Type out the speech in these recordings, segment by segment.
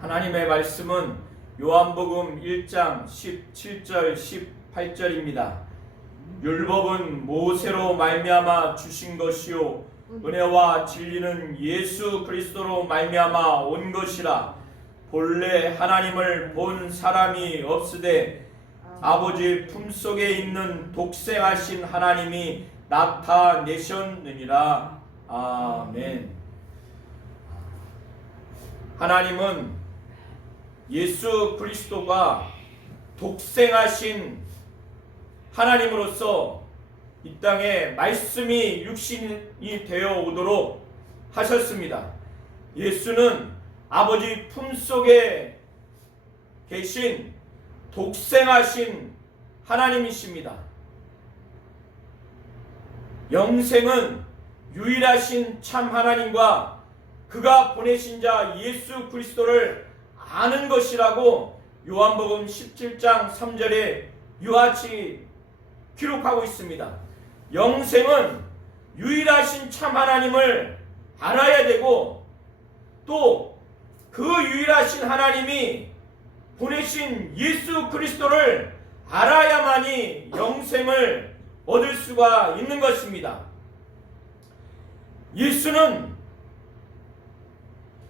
하나님의 말씀은 요한복음 1장 17절 18절입니다. 율법은 모세로 말미암아 주신 것이요 은혜와 진리는 예수 그리스도로 말미암아 온 것이라. 본래 하나님을 본 사람이 없으되 아버지 품속에 있는 독생하신 하나님이 나타내셨느니라. 아멘. 하나님은 예수 그리스도가 독생하신 하나님으로서 이 땅에 말씀이 육신이 되어 오도록 하셨습니다. 예수는 아버지 품속에 계신 독생하신 하나님이십니다. 영생은 유일하신 참 하나님과 그가 보내신 자 예수 그리스도를 아는 것이라고 요한복음 17장 3절에 이와같이 기록하고 있습니다. 영생은 유일하신 참 하나님을 알아야 되고 또 그 유일하신 하나님이 보내신 예수 그리스도를 알아야만이 영생을 얻을 수가 있는 것입니다. 예수는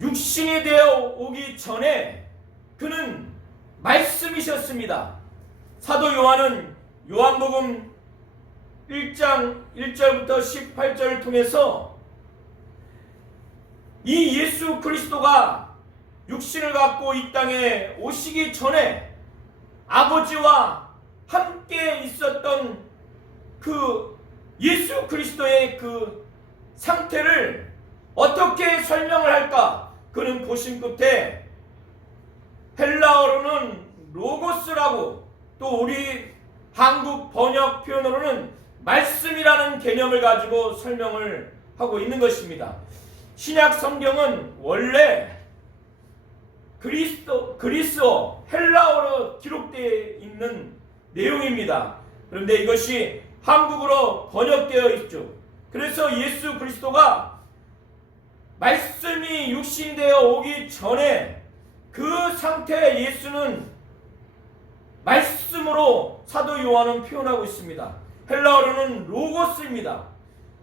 육신이 되어 오기 전에 그는 말씀이셨습니다. 사도 요한은 요한복음 1장 1절부터 18절을 통해서 이 예수 그리스도가 육신을 갖고 이 땅에 오시기 전에 아버지와 함께 있었던 그 예수 그리스도의 그 상태를 어떻게 설명을 할까? 그는 보신 끝에 헬라어로는 로고스라고 또 우리 한국 번역 표현으로는 말씀이라는 개념을 가지고 설명을 하고 있는 것입니다. 신약 성경은 원래 그리스어 헬라어로 기록되어 있는 내용입니다. 그런데 이것이 한국어로 번역되어 있죠. 그래서 예수 그리스도가 말씀이 육신되어 오기 전에 그 상태의 예수는 말씀으로 사도 요한은 표현하고 있습니다. 헬라어로는 로고스입니다.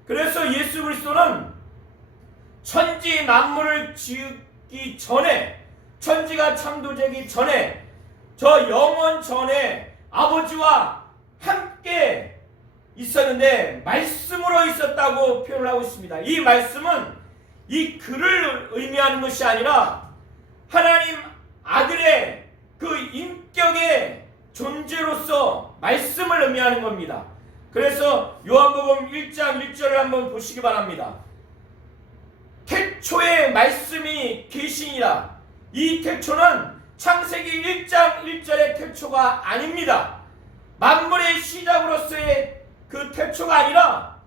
그래서 예수 그리스도는 천지 만물을 지기 전에, 천지가 창조되기 전에, 저 영원 전에 아버지와 함께 있었는데 말씀으로 있었다고 표현을 하고 있습니다. 이 말씀은 이 글을 의미하는 것이 아니라 하나님 아들의 그 인격의 존재로서 말씀을 의미하는 겁니다. 그래서 요한복음 1장 1절을 한번 보시기 바랍니다. 태초에 말씀이 계시니라. 이 태초는 창세기 1장 1절의 태초가 아닙니다. 만물의 시작으로서의 그 태초가 아니라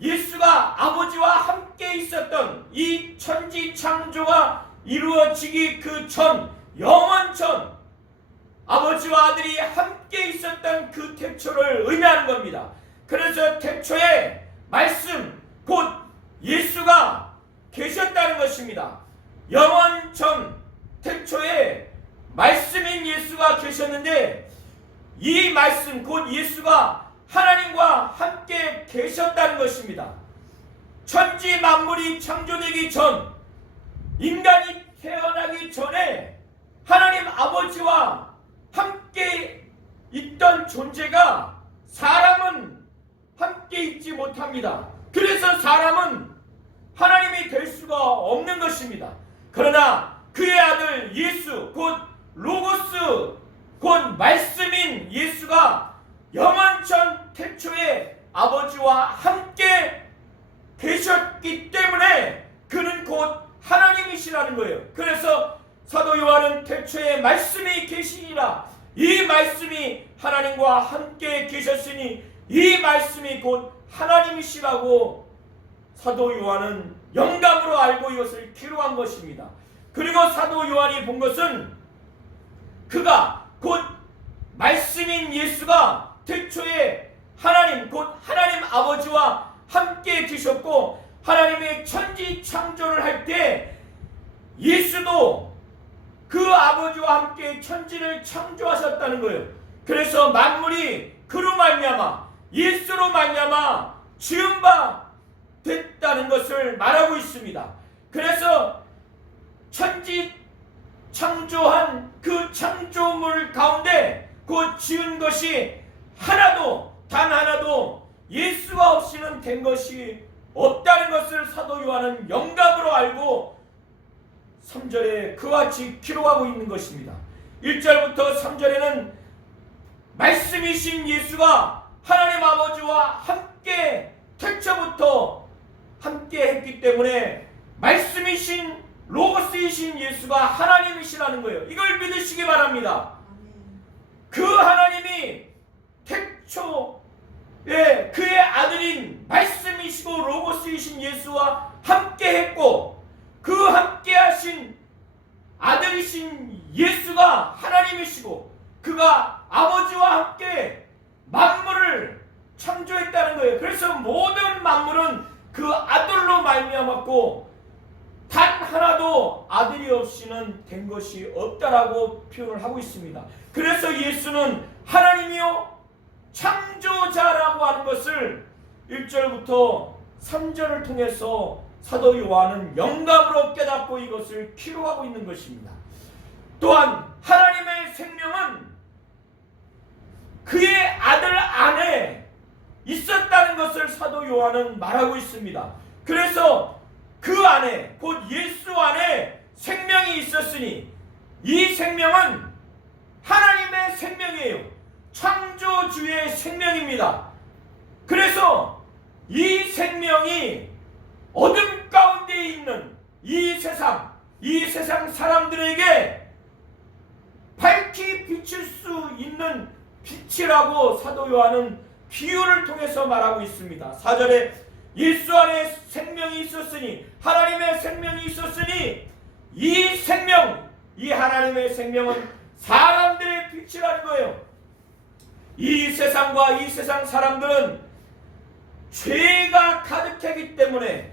예수가 아버지와 함께 있었던 이 천지 창조가 이루어지기 그 전, 영원 전 아버지와 아들이 함께 있었던 그 태초를 의미하는 겁니다. 그래서 태초에 말씀, 곧 예수가 계셨다는 것입니다. 영원 전 태초에 말씀인 예수가 계셨는데 이 말씀, 곧 예수가 하나님과 함께 계셨다는 것입니다. 천지 만물이 창조되기 전, 인간이 태어나기 전에 하나님 아버지와 함께 있던 존재가 사람은 함께 있지 못합니다. 그래서 사람은 하나님이 될 수가 없는 것입니다. 그러나 그의 아들 예수, 곧 로고스, 곧 말씀인 예수가 영원전 태초에 아버지와 함께 계셨기 때문에 그는 곧 하나님이시라는 거예요. 그래서 사도 요한은 태초에 말씀이 계시니라. 이 말씀이 하나님과 함께 계셨으니 이 말씀이 곧 하나님이시라고 사도 요한은 영감으로 알고 이것을 기록한 것입니다. 그리고 사도 요한이 본 것은 그가 곧 말씀인 예수가 태초에 하나님, 곧 하나님 아버지와 함께 계셨고 하나님의 천지 창조를 할 때 예수도 그 아버지와 함께 천지를 창조하셨다는 거예요. 그래서 만물이 그로 말미암아 예수로 말미암아 지은 바 됐다는 것을 말하고 있습니다. 그래서 천지 창조한 그 창조물 가운데 그 지은 것이 하나도 단 하나도 예수가 없이는 된 것이 없다는 것을 사도 요한은 영감으로 알고 3절에 그와 같이 기록하고 있는 것입니다. 1절부터 3절에는 말씀이신 예수가 하나님 아버지와 함께 태초부터 함께 했기 때문에 말씀이신 로고스이신 예수가 하나님이시라는 거예요. 이걸 믿으시기 바랍니다. 그 하나님이 태초에 그의 아들인 말씀이시고 로고스이신 예수와 함께 했고 그 함께 하신 아들이신 예수가 하나님이시고 그가 아버지와 함께 만물을 창조했다는 거예요. 그래서 모든 만물은 그 아들로 말미암았고 단 하나도 아들이 없이는 된 것이 없다라고 표현을 하고 있습니다. 그래서 예수는 하나님이요 창조자라고 하는 것을 1절부터 3절을 통해서 사도 요한은 영감으로 깨닫고 이것을 기록하고 있는 것입니다. 또한 하나님의 생명은 그의 아들 안에 있었다는 것을 사도 요한은 말하고 있습니다. 그래서 그 안에 곧 예수 안에 생명이 있었으니 이 생명은 하나님의 생명이에요. 창조주의 생명입니다. 그래서 이 생명이 어둠 가운데 있는 이 세상 사람들에게 밝히 비칠 수 있는 빛이라고 사도 요한은 비유를 통해서 말하고 있습니다. 4절에 예수 안에 생명이 있었으니 하나님의 생명이 있었으니 이 생명, 이 하나님의 생명은 사람들의 빛이라는 거예요. 이 세상과 이 세상 사람들은 죄가 가득하기 때문에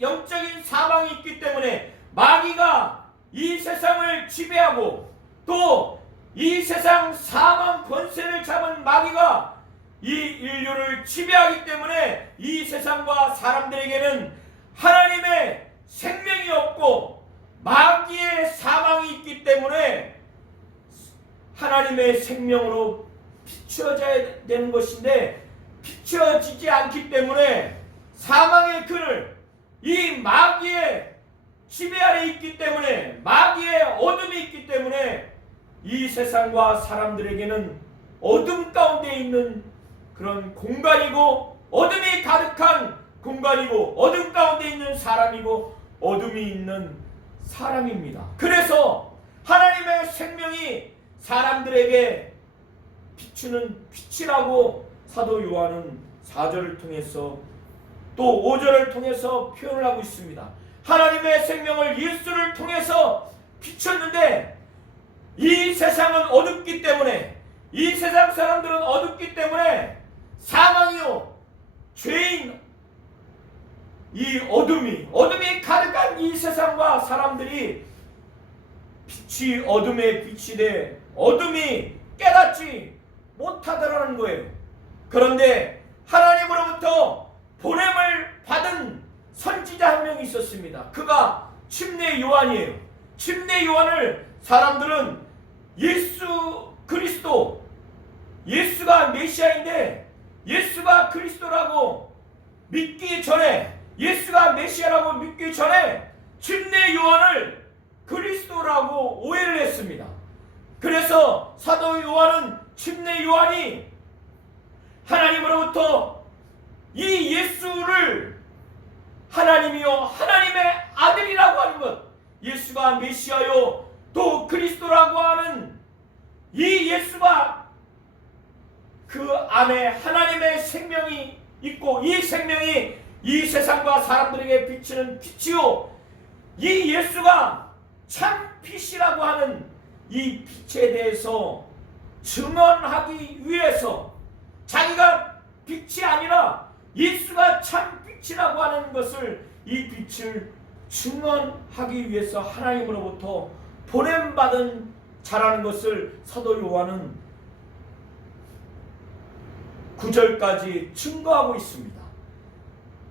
영적인 사망이 있기 때문에 마귀가 이 세상을 지배하고 또 이 세상 사망 권세를 잡은 마귀가 이 인류를 지배하기 때문에 이 세상과 사람들에게는 하나님의 생명이 없고 마귀의 사망이 있기 때문에 하나님의 생명으로 비춰져야 되는 것인데 비춰지지 않기 때문에 사망의 그늘, 이 마귀의 지배 아래 있기 때문에 마귀의 어둠이 있기 때문에 이 세상과 사람들에게는 어둠 가운데 있는 그런 공간이고 어둠이 가득한 공간이고 어둠 가운데 있는 사람이고 어둠이 있는 사람입니다. 그래서 하나님의 생명이 사람들에게 비추는 빛이라고 사도 요한은 4절을 통해서 또 5절을 통해서 표현을 하고 있습니다. 하나님의 생명을 예수를 통해서 비췄는데 이 세상은 어둡기 때문에 이 세상 사람들은 어둡기 때문에 사망이요 죄인 이 어둠이 가득한 이 세상과 사람들이 빛이 어둠에 빛이 돼 어둠이 깨닫지 못하더라는 거예요. 그런데 하나님으로부터 보냄을 받은 선지자 한 명이 있었습니다. 그가 침례 요한이에요. 침례 요한을 사람들은 예수 그리스도, 예수가 메시아인데 예수가 그리스도라고 믿기 전에, 예수가 메시아라고 믿기 전에 침례 요한을 그리스도라고 오해를 했습니다. 그래서 사도 요한은 침례 요한이 하나님으로부터 이 예수를 하나님이요 하나님의 아들이라고 하는 것, 예수가 메시아요 또 그리스도라고 하는 이 예수가 그 안에 하나님의 생명이 있고 이 생명이 이 세상과 사람들에게 비치는 빛이요 이 예수가 참 빛이라고 하는 이 빛에 대해서 증언하기 위해서 자기가 빛이 아니라 예수가 참 빛이라고 하는 것을 이 빛을 증언하기 위해서 하나님으로부터 보냄받은 자라는 것을 사도 요한은 9절까지 증거하고 있습니다.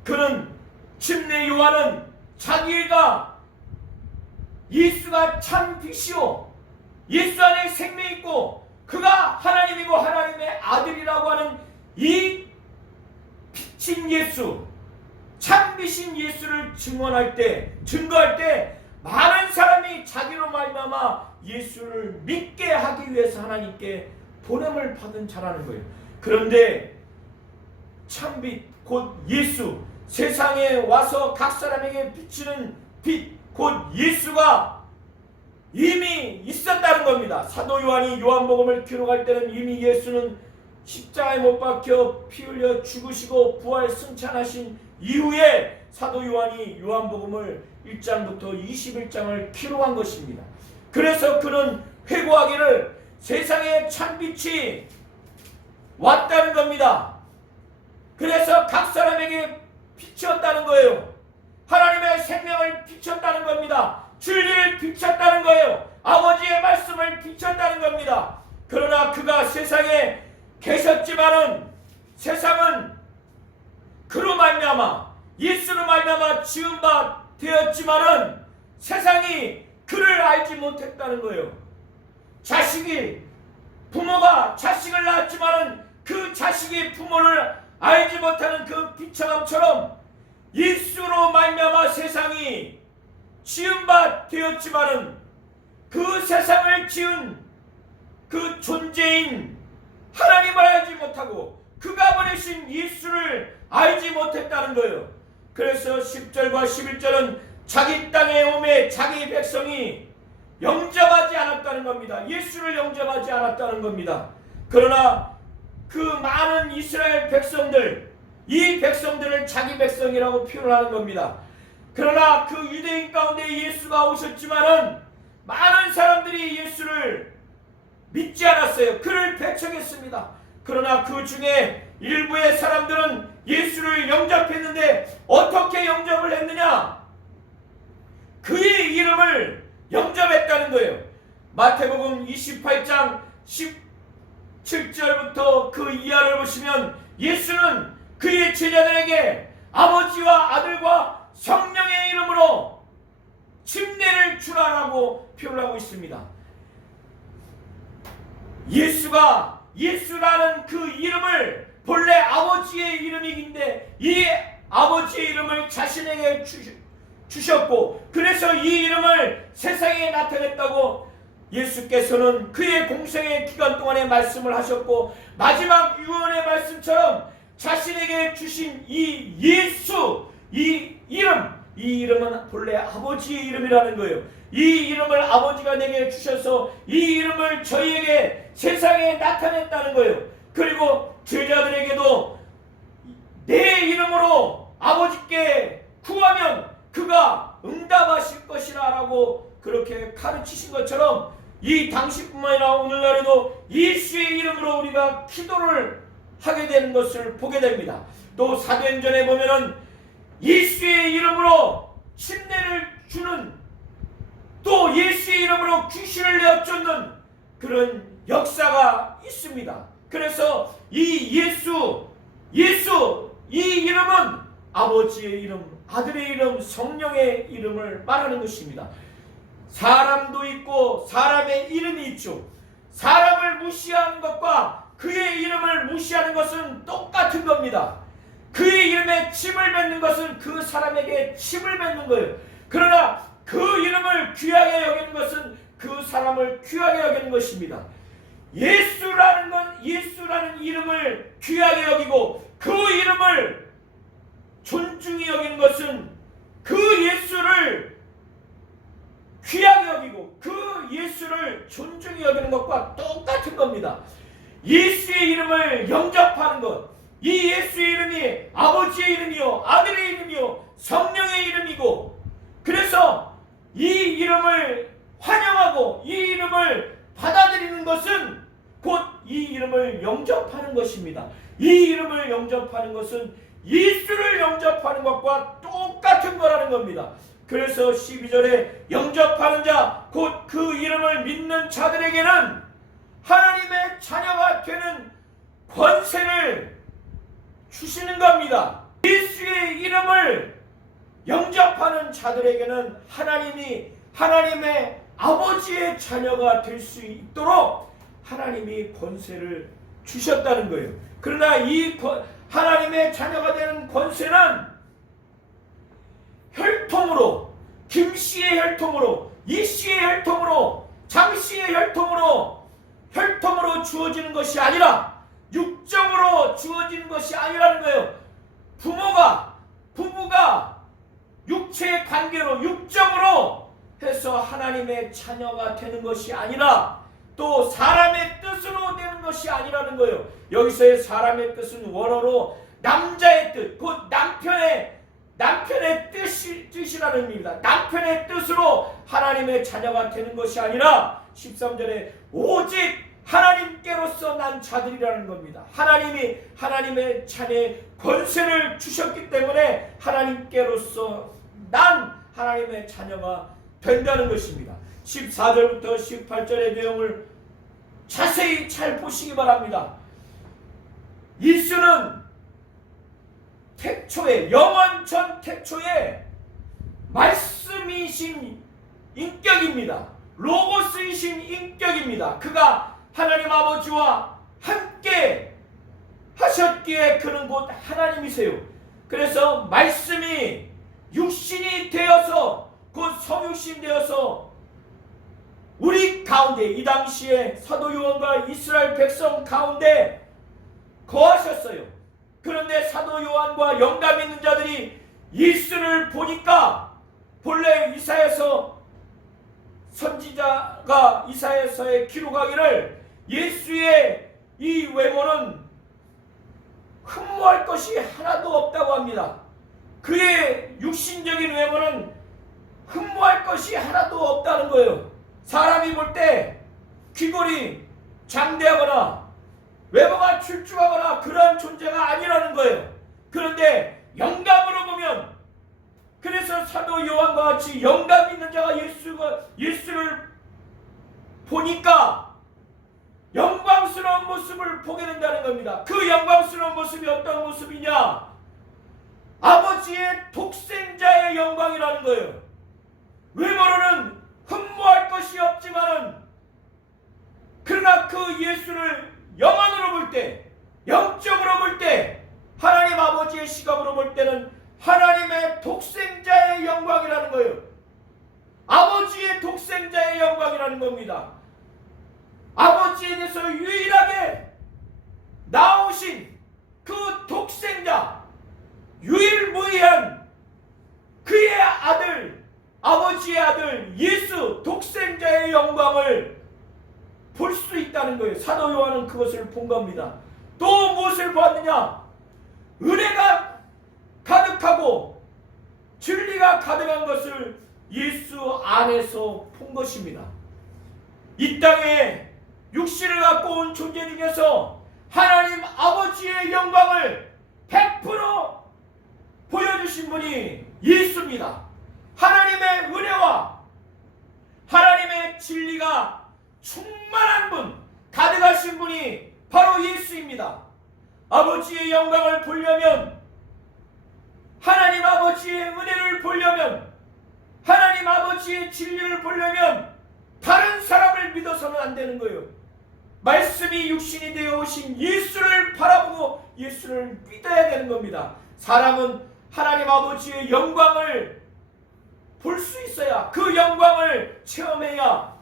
그는 침례 요한은 자기가 예수가 참 빛이요 예수 안에 생명이 있고 그가 하나님이고 하나님의 아들이라고 하는 이 빛인 예수, 참 빛인 예수를 증거할 때 많은 사람이 자기로 말미암아 예수를 믿게 하기 위해서 하나님께 보냄을 받은 자라는 거예요. 그런데 참빛 곧 예수, 세상에 와서 각 사람에게 비치는 빛 곧 예수가 이미 있었다는 겁니다. 사도 요한이 요한복음을 기록할 때는 이미 예수는 십자가에 못 박혀 피 흘려 죽으시고 부활 승천하신 이후에 사도 요한이 요한복음을 1장부터 21장을 기록한 것입니다. 그래서 그는 회고하기를 세상에 참빛이 왔다는 겁니다. 그래서 각 사람에게 비쳤다는 거예요. 하나님의 생명을 비쳤다는 겁니다. 진리를 비쳤다는 거예요. 아버지의 말씀을 비쳤다는 겁니다. 그러나 그가 세상에 계셨지만은 세상은 그로 말미암아 예수로 말미암아 지은 바 되었지만은 세상이 그를 알지 못했다는 거예요. 부모가 자식을 낳았지만은 그 자식이 부모를 알지 못하는 그 비참함처럼 예수로 말미암아 세상이 지은 바 되었지만은 그 세상을 지은 그 존재인 하나님을 알지 못하고 그가 보내신 예수를 알지 못했다는 거예요. 그래서 10절과 11절은 자기 땅에 오매 자기 백성이 영접하지 않았다는 겁니다. 예수를 영접하지 않았다는 겁니다. 그러나 그 많은 이스라엘 백성들, 이 백성들을 자기 백성이라고 표현하는 겁니다. 그러나 그 유대인 가운데 예수가 오셨지만은 많은 사람들이 예수를 믿지 않았어요. 그를 배척했습니다. 그러나 그 중에 일부의 사람들은 예수를 영접했는데 어떻게 영접을 했느냐? 그의 이름을 영접했다는 거예요. 마태복음 28장 17절부터 그 이하를 보시면 예수는 그의 제자들에게 아버지와 아들과 성령의 이름으로 침례를 주라라고 표현하고 있습니다. 예수가 예수라는 그 이름을 본래 아버지의 이름이긴데 이 아버지의 이름을 자신에게 주셨고 그래서 이 이름을 세상에 나타냈다고 예수께서는 그의 공생의 기간 동안에 말씀을 하셨고 마지막 유언의 말씀처럼 자신에게 주신 이 예수, 이 이름은 본래 아버지의 이름이라는 거예요. 이 이름을 아버지가 내게 주셔서 이 이름을 저희에게 세상에 나타냈다는 거예요. 그리고 제자들에게도 내 이름으로 아버지께 구하면 그가 응답하실 것이라 라고 그렇게 가르치신 것처럼 이 당시뿐만 아니라 오늘날에도 예수의 이름으로 우리가 기도를 하게 되는 것을 보게 됩니다. 또 사도행전에 보면은 예수의 이름으로 침례를 주는 또 예수의 이름으로 귀신을 내어쫓는 그런 역사가 있습니다. 그래서 이 예수 이 이름은 아버지의 이름, 아들의 이름, 성령의 이름을 말하는 것입니다. 사람도 있고 사람의 이름이 있죠. 사람을 무시하는 것과 그의 이름을 무시하는 것은 똑같은 겁니다. 그의 이름에 침을 뱉는 것은 그 사람에게 침을 뱉는 거예요. 그러나 그 이름을 귀하게 여기는 것은 그 사람을 귀하게 여기는 것입니다. 예수라는 이름을 귀하게 여기고 그 이름을 존중히 여기는 것은 그 예수를 귀하게 여기고 그 예수를 존중히 여기는 것과 똑같은 겁니다. 예수의 이름을 영접하는 것, 이 예수의 이름이 아버지의 이름이요 아들의 이름이요 성령의 이름이고 그래서 이 이름을 환영하고 이 이름을 받아들이는 것은 곧 이 이름을 영접하는 것입니다. 이 이름을 영접하는 것은 예수를 영접하는 것과 똑같은 거라는 겁니다. 그래서 12절에 영접하는 자 곧 그 이름을 믿는 자들에게는 하나님의 자녀가 되는 권세를 주시는 겁니다. 예수의 이름을 영접하는 자들에게는 하나님의 아버지의 자녀가 될 수 있도록 하나님이 권세를 주셨다는 거예요. 그러나 이 하나님의 자녀가 되는 권세는 혈통으로, 김씨의 혈통으로, 이씨의 혈통으로, 장씨의 혈통으로 주어지는 것이 아니라 육정으로 주어지는 것이 아니라는 거예요. 부부가 육체의 관계로, 육정으로 해서 하나님의 자녀가 되는 것이 아니라 또 사람의 뜻으로 되는 것이 아니라는 거예요. 여기서의 사람의 뜻은 원어로 남자의 뜻, 곧 남편의 뜻이라는 의미입니다. 남편의 뜻으로 하나님의 자녀가 되는 것이 아니라 13절에 오직 하나님께로서 난 자들이라는 겁니다. 하나님이 하나님의 자녀의 권세를 주셨기 때문에 하나님께로서 난 하나님의 자녀가 된다는 것입니다. 14절부터 18절의 내용을 자세히 잘 보시기 바랍니다. 예수는 태초에, 영원 전 태초에 말씀이신 인격입니다. 로고스이신 인격입니다. 그가 하나님 아버지와 함께 하셨기에 그는 곧 하나님이세요. 그래서 말씀이 육신이 되어서 곧 성육신 되어서 우리 가운데, 이 당시에 사도 요한과 이스라엘 백성 가운데 거하셨어요. 그런데 사도 요한과 영감 있는 자들이 예수를 보니까 본래 이사야서 선지자가 이사야서에 기록하기를 예수의 이 외모는 흠모할 것이 하나도 없다고 합니다. 그의 육신적인 외모는 흠모할 것이 하나도 없다는 거예요. 사람이 볼 때 귀골이 장대하거나 외모가 출중하거나 그러한 존재가 아니라는 거예요. 그런데 영감으로 보면, 그래서 사도 요한과 같이 영감 있는 자가 예수를 보니까 영광스러운 모습을 보게 된다는 겁니다. 그 영광스러운 모습이 어떤 모습이냐? 아버지의 독생자의 영광이라는 거예요. 외모로는 흠모할 것이 없지만은, 그러나 그 예수를 영안으로 볼 때, 영적으로 볼 때, 하나님 아버지의 시각으로 볼 때는 하나님의 독생자의 영광이라는 거예요. 아버지의 독생자의 영광이라는 겁니다. 아버지에 대해서 유일하게 나오신 그 독생자, 유일무이한 그의 아들, 아버지의 아들 예수 독생자의 영광을 볼 수 있다는 거예요. 사도 요한은 그것을 본 겁니다. 또 무엇을 보았느냐? 은혜가 가득하고 진리가 가득한 것을 예수 안에서 본 것입니다. 이 땅에 육신을 갖고 온 존재 중에서 하나님 아버지의 영광을 100% 보여주신 분이 예수입니다. 하나님의 은혜와 하나님의 진리가 충만한 분, 가득하신 분이 바로 예수입니다. 아버지의 영광을 보려면, 하나님 아버지의 은혜를 보려면, 하나님 아버지의 진리를 보려면 다른 사람을 믿어서는 안 되는 거예요. 말씀이 육신이 되어 오신 예수를 바라보고 예수를 믿어야 되는 겁니다. 사람은 하나님 아버지의 영광을 볼 수 있어야, 그 영광을 체험해야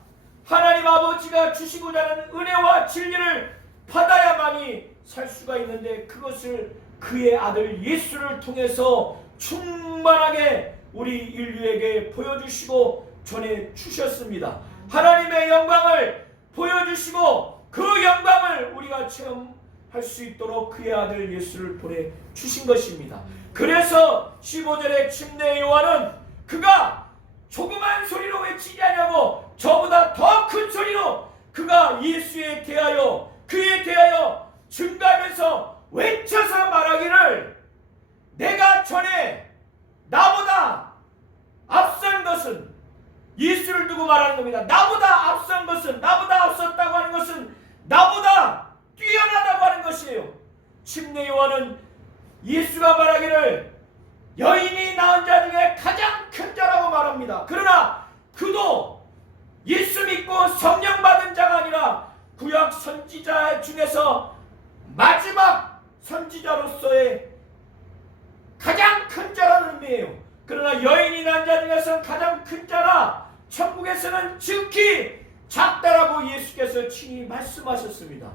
하나님 아버지가 주시고자 하는 은혜와 진리를 받아야만이 살 수가 있는데, 그것을 그의 아들 예수를 통해서 충만하게 우리 인류에게 보여주시고 전해주셨습니다. 하나님의 영광을 보여주시고 그 영광을 우리가 체험할 수 있도록 그의 아들 예수를 보내주신 것입니다. 그래서 15절에 침례 요한은 그가 조그만 소리로 외치지 않냐고 저보다 더 큰 소리로 그가 예수에 대하여, 그에 대하여 증가하면서 외쳐서 말하기를, 내가 전에 나보다 앞서 것은 예수를 두고 말하는 겁니다. 나보다 앞선 것은, 나보다 앞섰다고 하는 것은 나보다 뛰어나다고 하는 것이에요. 침례 요한은 예수가 말하기를 여인이 낳은 자 중에 가장 큰 자라고 말합니다. 그러나 그도 예수 믿고 성령 받은 자가 아니라 구약 선지자 중에서 마지막 선지자로서의 가장 큰 자라는 의미예요. 그러나 여인이 낳은 자 중에서 가장 큰 자라 천국에서는 지극히 작다라고 예수께서 친히 말씀하셨습니다.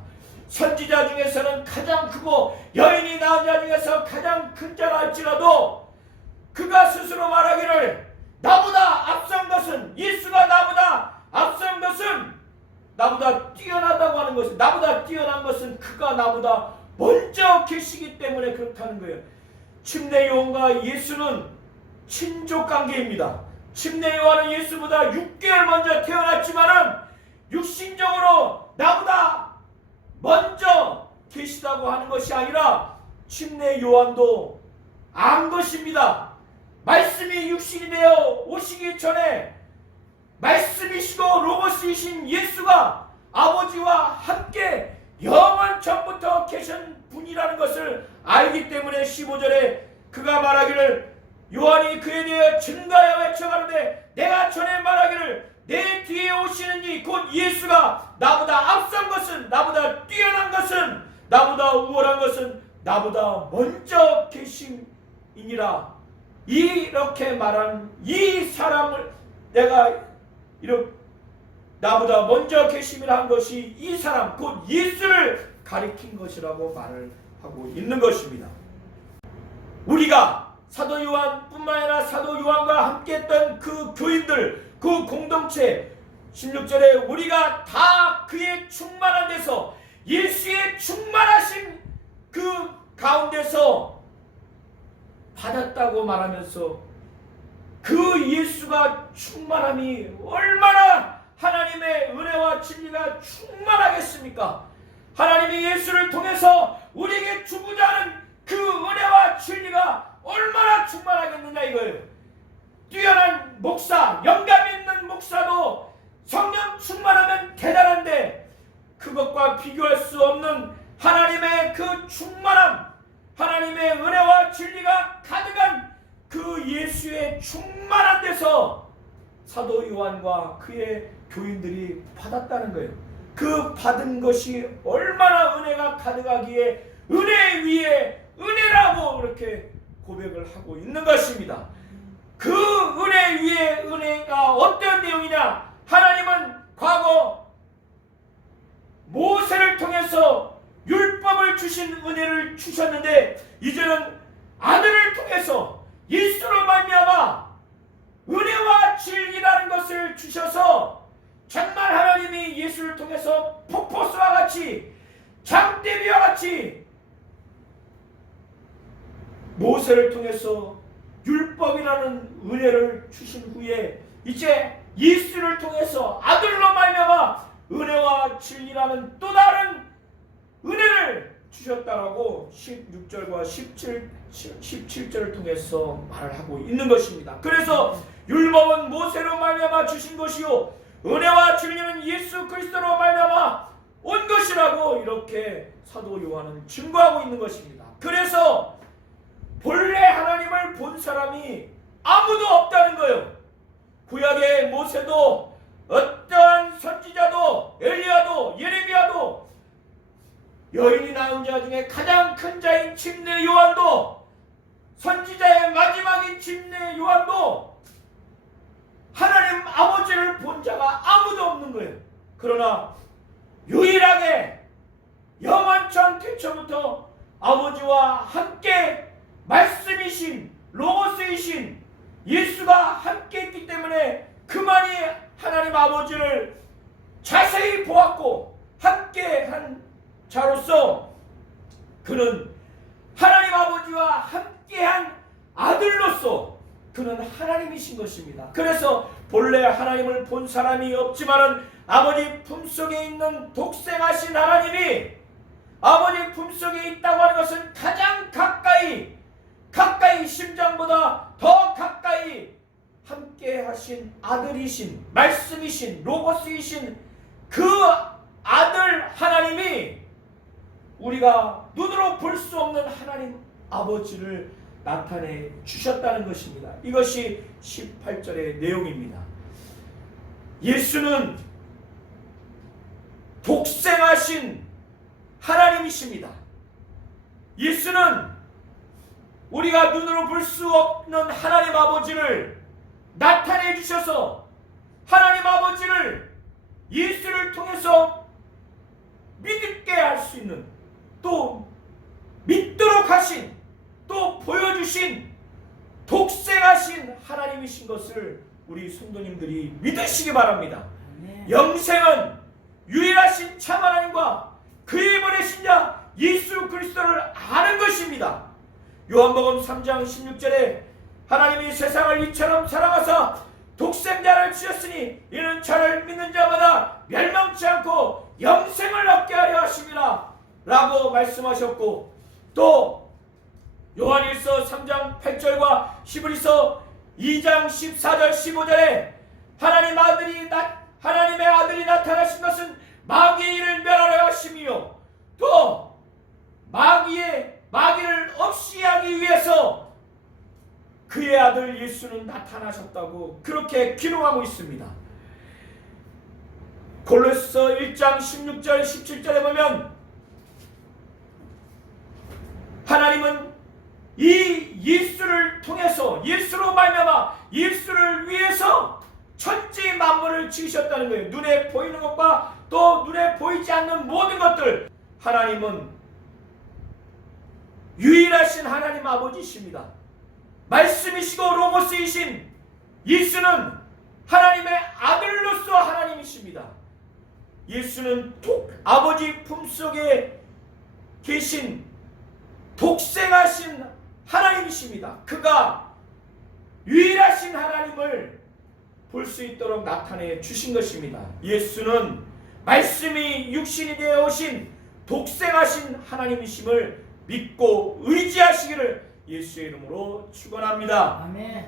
선지자 중에서는 가장 크고 여인이 낳은 자 중에서 가장 큰 자라 할지라도 그가 스스로 말하기를 나보다 앞선 것은, 예수가 나보다 앞선 것은, 나보다 뛰어나다고 하는 것은, 나보다 뛰어난 것은 그가 나보다 먼저 계시기 때문에 그렇다는 거예요. 침례 요한과 예수는 친족 관계입니다. 침례 요한은 예수보다 6개월 먼저 태어났지만은 육신적으로 나보다 먼저 계시다고 하는 것이 아니라 침례 요한도 안 것입니다. 말씀이 육신이 되어 오시기 전에 말씀이시고 로고스이신 예수가 아버지와 함께 영원 전부터 계신 분이라는 것을 알기 때문에 15절에 그가 말하기를 요한이 그에 대해 증가하여 외쳐가는데 내가 전에 말하기를 내 뒤에 오시는 이 곧 예수가 나보다 앞선 것은, 나보다 뛰어난 것은, 나보다 우월한 것은 나보다 먼저 계심이니라. 이렇게 말한 이 사람을 내가 이렇게 나보다 먼저 계심이라 한 것이 이 사람 곧 예수를 가리킨 것이라고 말을 하고 있는 것입니다. 우리가 사도 요한뿐만 아니라 사도 요한과 함께했던 그 교인들, 그 공동체 16절에 우리가 다 그의 충만한 데서, 예수의 충만하신 그 가운데서 받았다고 말하면서 그 예수가 충만함이 얼마나 하나님의 은혜와 진리가 충만하겠습니까? 하나님이 예수를 통해서 우리에게 주고자 하는 그 은혜와 진리가 얼마나 충만하겠느냐 이거예요. 뛰어난 목사, 영감 있는 목사도 성령 충만하면 대단한데 그것과 비교할 수 없는 하나님의 그 충만함, 하나님의 은혜와 진리가 가득한 그 예수의 충만한 데서 사도 요한과 그의 교인들이 받았다는 거예요. 그 받은 것이 얼마나 은혜가 가득하기에 은혜 위에 은혜라고 이렇게 고백을 하고 있는 것입니다. 그 은혜 위에 은혜가 어떤 내용이냐? 하나님은 과거 모세를 통해서 율법을 주신 은혜를 주셨는데 이제는 아들을 통해서 예수로 말미암아 은혜와 진리라는 것을 주셔서 정말 하나님이 예수를 통해서 폭포수와 같이 장대비와 같이 모세를 통해서 율법이라는 은혜를 주신 후에 이제 예수를 통해서 아들로 말미암아 은혜와 진리라는 또 다른 은혜를 주셨다라고 16절과 17절을 통해서 말을 하고 있는 것입니다. 그래서 율법은 모세로 말미암아 주신 것이요 은혜와 진리는 예수 그리스도로 말미암아 온 것이라고 이렇게 사도 요한은 증거하고 있는 것입니다. 그래서 본래 하나님을 본 사람이 아무도 없다는 거예요. 구약의 모세도 어떠한 선지자도 엘리야도 예레미야도 여인이 낳은 자 중에 가장 큰 자인 침례 요한도 선지자의 마지막인 침례 요한도 하나님 아버지를 본 자가 아무도 없는 거예요. 그러나 유일하게 영원전 태초부터 아버지와 함께 말씀이신 로고스이신 예수가 함께 있기 때문에 그만이 하나님 아버지를 자세히 보았고 함께한 자로서 그는 하나님 아버지와 함께한 아들로서 그는 하나님이신 것입니다. 그래서 본래 하나님을 본 사람이 없지만은 아버지 품속에 있는 독생하신 하나님이 아버지 품속에 있다고 하는 것은 가장 가까이 심장보다 더 가까이 함께 하신 아들이신 말씀이신 로고스이신 그 아들 하나님이 우리가 눈으로 볼 수 없는 하나님 아버지를 나타내 주셨다는 것입니다. 이것이 18절의 내용입니다. 예수는 독생하신 하나님이십니다. 예수는 우리가 눈으로 볼 수 없는 하나님 아버지를 나타내 주셔서 하나님 아버지를 예수를 통해서 믿게 할 수 있는, 또 믿도록 하신, 또 보여주신 독생하신 하나님이신 것을 우리 성도님들이 믿으시기 바랍니다. 영생은 유일하신 참 하나님과 그의 보내신 자 예수 그리스도를 아는 것입니다. 요한복음 3장 16절에 하나님이 세상을 이처럼 사랑하사 독생자를 주셨으니 이는 저를 믿는 자마다 멸망치 않고 영생을 얻게 하려 하심이라 라고 말씀하셨고, 또 요한일서 3장 8절과 히브리서 2장 14절 15절에 하나님의 아들이 나타나신 것은 마귀의 일을 멸하려 하심이요 또 마귀를 없이 하기 위해서 그의 아들 예수는 나타나셨다고 그렇게 기록하고 있습니다. 골로새서 1장 16절 17절에 보면 하나님은 이 예수를 통해서, 예수로 말미암아 예수를 위해서 천지 만물을 지으셨다는 거예요. 눈에 보이는 것과 또 눈에 보이지 않는 모든 것들, 하나님은 유일하신 하나님 아버지이십니다. 말씀이시고 로고스이신 예수는 하나님의 아들로서 하나님이십니다. 예수는 아버지 품속에 계신 독생하신 하나님이십니다. 그가 유일하신 하나님을 볼 수 있도록 나타내 주신 것입니다. 예수는 말씀이 육신이 되어 오신 독생하신 하나님이심을 믿고 의지하시기를 예수의 이름으로 축원합니다. 아멘.